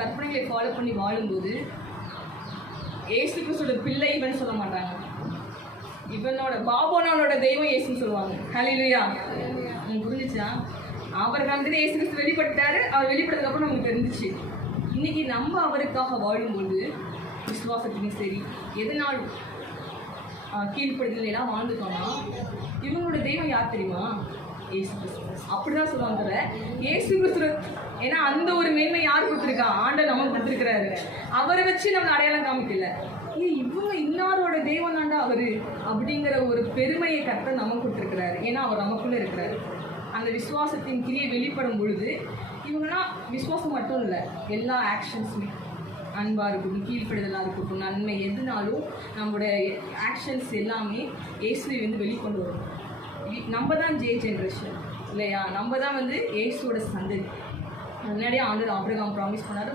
கற்பனைகளை ஃபாலோ பண்ணி வாழும்போது ஏசு கிறிஸ்துவோட பிள்ளை இவன் சொல்ல மாட்டாங்க. இவனோட பாபோனோட தெய்வம் ஏசுன்னு சொல்லுவாங்க. ஹல்லேலூயா. உங்களுக்கு புரிஞ்சிச்சா? அவர் காலத்துல ஏசு கிறிஸ்து வெளிப்பட்டாரு. அவர் வெளிப்பட்டதுக்கு அப்புறம் நமக்கு தெரிஞ்சிச்சு. இன்னைக்கு நம்ம அவருக்காக வாழும்போது விசுவாசத்துக்கும் சரி எதனாலும் கீழ்ப்படுதலாம் வாழ்ந்துட்டோம்னா இவங்களோட தெய்வம் யார் தெரியுமா? ஏசு கிறிஸ்து. அப்படிதான் சொல்லுவாங்க. ஏசு கிறிஸ்து. ஏன்னா அந்த ஒரு மேன்மை யார் கொடுத்துருக்கா? ஆண்டவர் நமக்கு கொடுத்துருக்கிறாரு. அவரை வச்சு நம்ம அடையாளம் காமிக்கல. இவங்க இன்னாரோட தெய்வம் தாண்டா அவரு அப்படிங்கிற ஒரு பெருமையை கர்த்தர் நமக்கு கொடுத்துருக்கிறாரு. ஏன்னா அவர் நமக்குள்ள இருக்கிறாரு. அந்த விசுவாசத்தின் கிரியை வெளிப்படும் பொழுது இவங்கெல்லாம் விசுவாசம் மட்டும் இல்லை, எல்லா ஆக்ஷன்ஸுமே அன்பாக இருக்கட்டும், கீழ்ப்படுதலாக இருக்கட்டும், நன்மை எதுனாலும் நம்மளுடைய ஆக்ஷன்ஸ் எல்லாமே இயேசுவை வெளிக்கொண்டு வரும். நம்ம தான் ஜென்ரேஷன் இல்லையா? நம்ம தான் இயேசுவோட சந்ததி. முன்னாடியே ஆண்டவர் ஆபிரகாம் ப்ராமிஸ் பண்ணாரு.